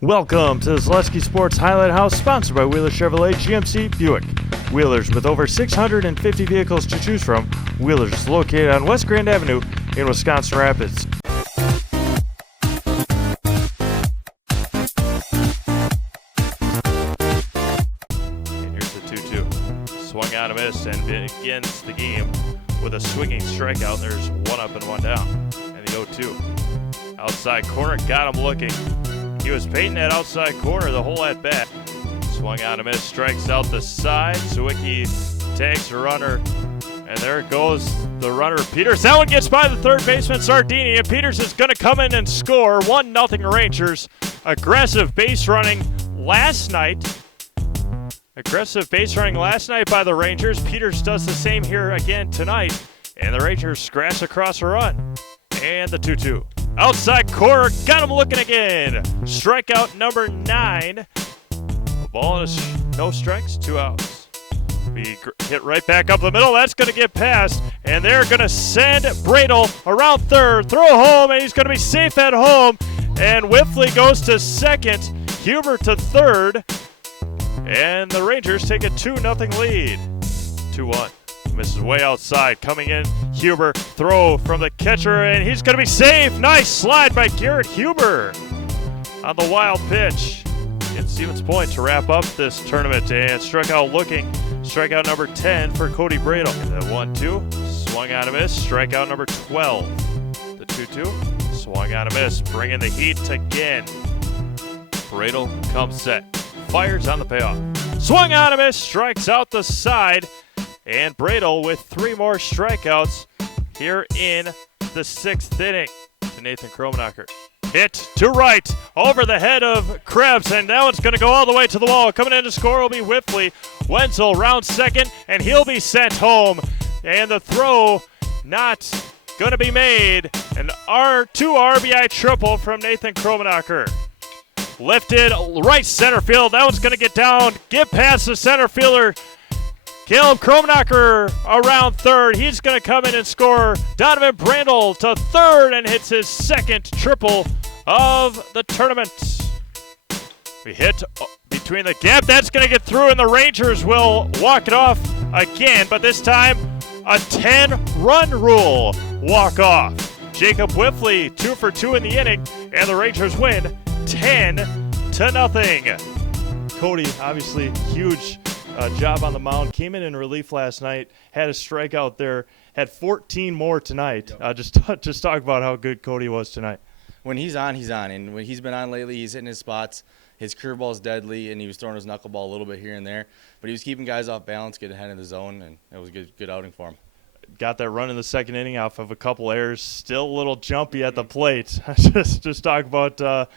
Welcome to the Zaleski Sports Highlight House, sponsored by Wheeler Chevrolet GMC Buick. Wheeler's, with over 650 vehicles to choose from, Wheeler's is located on West Grand Avenue in Wisconsin Rapids. And here's the 2-2. Swung out a miss and begins the game with a swinging strikeout. There's one up and one down. And the 0-2. Outside corner, got him looking. He was painting that outside corner the whole at bat. Swung out a miss, strikes out the side. Sawicki takes a runner, and there goes the runner, Peters. That one gets by the third baseman, Sardini, and Peters is going to come in and score. 1-0 Rangers. Aggressive base running last night by the Rangers. Peters does the same here again tonight, and the Rangers scratch across a run. And the 2-2. Outside corner, got him looking again. Strikeout number 9. A ball and no strikes, 2 outs. Be hit right back up the middle. That's going to get past, and they're going to send Bradel around third. Throw home, and he's going to be safe at home. And Whiffley goes to second. Huber to third. And the Rangers take a 2-0 lead. 2-1. Misses way outside. Coming in, Huber. Throw from the catcher, and he's going to be safe. Nice slide by Garrett Huber on the wild pitch. Gets Stevens Point to wrap up this tournament, and struck out looking. Strikeout number 10 for Cody Bradel. The 1-2. Swung out a miss. Strikeout number 12. The 2-2. Swung out a miss. Bringing the heat again. Bradel comes set. Fires on the payoff. Swung out a miss. Strikes out the side. And Bradel with 3 more strikeouts here in the 6th inning to Nathan Kromenacher. Hit to right over the head of Krebs, and now it's going to go all the way to the wall. Coming in to score will be Whiffley. Wenzel round second, and he'll be sent home. And the throw not going to be made. An R2 RBI triple from Nathan Kromenacher. Lifted right center field. That one's going to get down, get past the center fielder. Caleb Kromenacher around third. He's going to come in and score. Donovan Brandel to third and hits his second triple of the tournament. We hit between the gap. That's going to get through, and the Rangers will walk it off again, but this time a 10-run rule walk-off. Jacob Whiffley 2 for 2 in the inning, and the Rangers win 10-0. Cody, obviously huge job on the mound. Came in relief last night, had a strikeout there, had 14 more tonight. Just talk about how good Cody was tonight. When he's on, he's on. And when he's been on lately, he's hitting his spots. His curveball is deadly, and he was throwing his knuckleball a little bit here and there. But he was keeping guys off balance, getting ahead of the zone, and it was a good outing for him. Got that run in the 2nd inning off of a couple errors. Still a little jumpy at the plate. just talk about the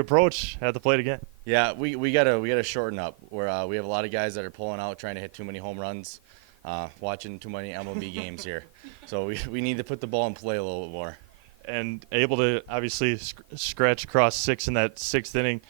approach at the plate again. Yeah, we gotta shorten up. Where we have a lot of guys that are pulling out, trying to hit too many home runs, watching too many MLB games here. So we need to put the ball in play a little bit more. And able to obviously scratch across 6 in that 6th inning.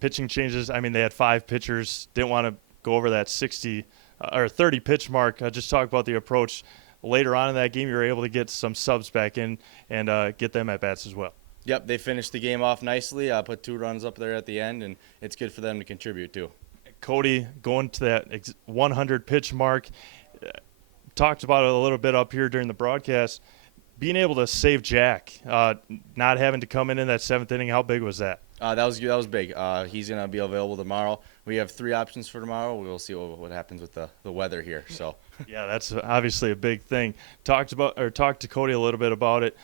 Pitching changes. I mean, they had 5 pitchers. Didn't want to go over that 60 or 30 pitch mark. Just talk about the approach. Later on in that game, you were able to get some subs back in and get them at bats as well. Yep, they finished the game off nicely. Put 2 runs up there at the end, and it's good for them to contribute too. Cody going to that 100 pitch mark. Talked about it a little bit up here during the broadcast. Being able to save Jack, not having to come in that 7th inning, how big was that? That was big. He's going to be available tomorrow. We have 3 options for tomorrow. We'll see what happens with the weather here. So yeah, that's obviously a big thing. Talked to Cody a little bit about it.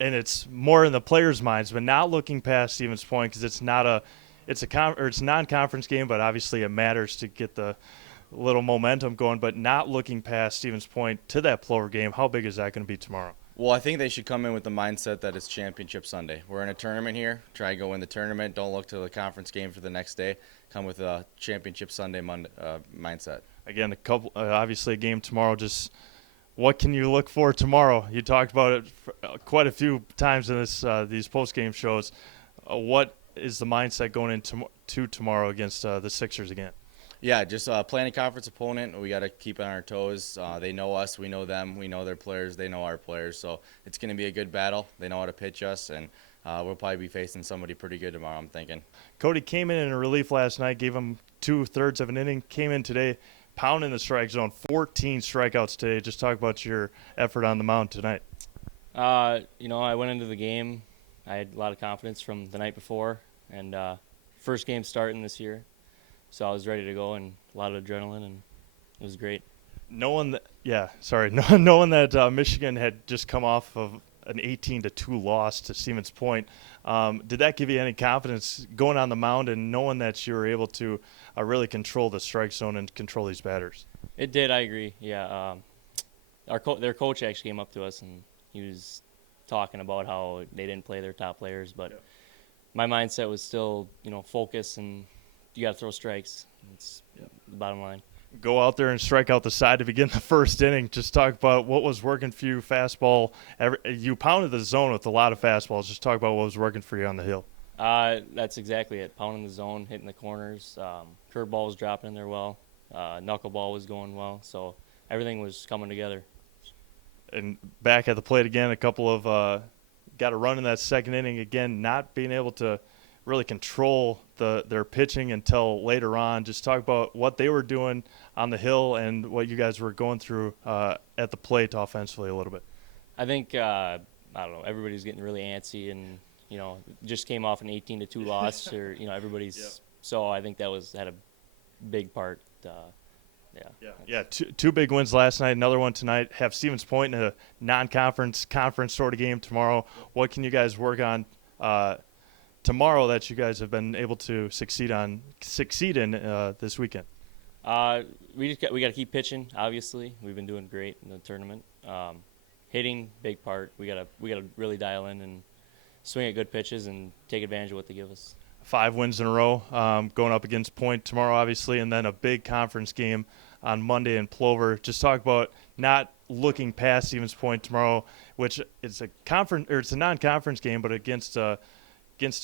And it's more in the players' minds, but not looking past Stevens Point because it's a non-conference game, but obviously it matters to get the little momentum going. But not looking past Stevens Point to that Plover game. How big is that going to be tomorrow? Well, I think they should come in with the mindset that it's Championship Sunday. We're in a tournament here. Try to go win the tournament. Don't look to the conference game for the next day. Come with a Championship Sunday mindset. Again, obviously a game tomorrow. Just what can you look for tomorrow? You talked about it quite a few times in these post-game shows. What is the mindset going into tomorrow against the Sixers again? Yeah, just playing a conference opponent. We got to keep on our toes. They know us. We know them. We know their players. They know our players. So it's going to be a good battle. They know how to pitch us, and we'll probably be facing somebody pretty good tomorrow, I'm thinking. Cody came in relief last night, gave him 2/3 of an inning, came in today, pounding the strike zone, 14 strikeouts today. Just talk about your effort on the mound tonight. I went into the game. I had a lot of confidence from the night before, and first game starting this year, so I was ready to go and a lot of adrenaline, and it was great. Knowing that Michigan had just come off of an 18-2 loss to Stevens Point, did that give you any confidence going on the mound and knowing that you were able to really control the strike zone and control these batters? It did. I agree. Yeah, their coach actually came up to us and he was talking about how they didn't play their top players, but my mindset was still, focus, and you got to throw strikes. It's the bottom line. Go out there and strike out the side to begin the first inning. Just talk about what was working for you. Fastball. You pounded the zone with a lot of fastballs. Just talk about what was working for you on the hill. That's exactly it. Pounding the zone, hitting the corners. Curveball was dropping in there well. Knuckleball was going well. So everything was coming together. And back at the plate again, a couple of got a run in that second inning again, not being able to really control their pitching until later on. Just talk about what they were doing on the hill and what you guys were going through at the plate offensively a little bit. I think, I don't know, everybody's getting really antsy and, just came off an 18-2 loss or, everybody's. Yep. So I think that had a big part. Yeah. Two big wins last night, another one tonight. Have Stevens Point in a non-conference, conference sort of game tomorrow. What can you guys work on tomorrow that you guys have been able to succeed in this weekend? We got to keep pitching. Obviously, we've been doing great in the tournament. Hitting, big part. We gotta really dial in and swing at good pitches and take advantage of what they give us. 5 wins in a row, going up against Point tomorrow, obviously, and then a big conference game on Monday in Plover. Just talk about not looking past Stevens Point tomorrow, which is it's a non-conference game, but against a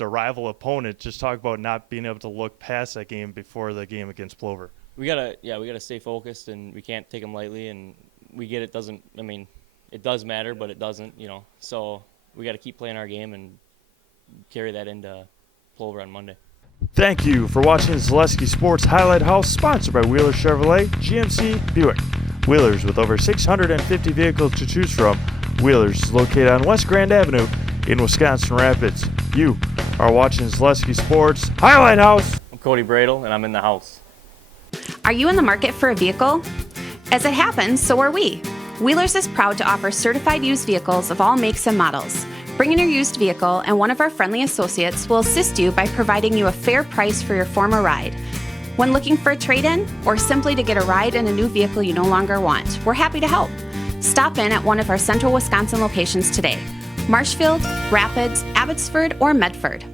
rival opponent. Just talk about not being able to look past that game before the game against Plover. We gotta stay focused, and we can't take them lightly. And we get it does matter, but it doesn't, So we got to keep playing our game and carry that into Plover on Monday. Thank you for watching Zaleski Sports Highlight House, sponsored by Wheeler Chevrolet, GMC, Buick. Wheelers, with over 650 vehicles to choose from. Wheelers is located on West Grand Avenue in Wisconsin Rapids. You are watching Zaleski Sports Highlight House. I'm Cody Bradle, and I'm in the house. Are you in the market for a vehicle? As it happens, so are we. Wheelers is proud to offer certified used vehicles of all makes and models. Bring in your used vehicle, and one of our friendly associates will assist you by providing you a fair price for your former ride. When looking for a trade-in, or simply to get a ride in a new vehicle you no longer want, we're happy to help. Stop in at one of our central Wisconsin locations today: Marshfield, Rapids, Abbotsford, or Medford.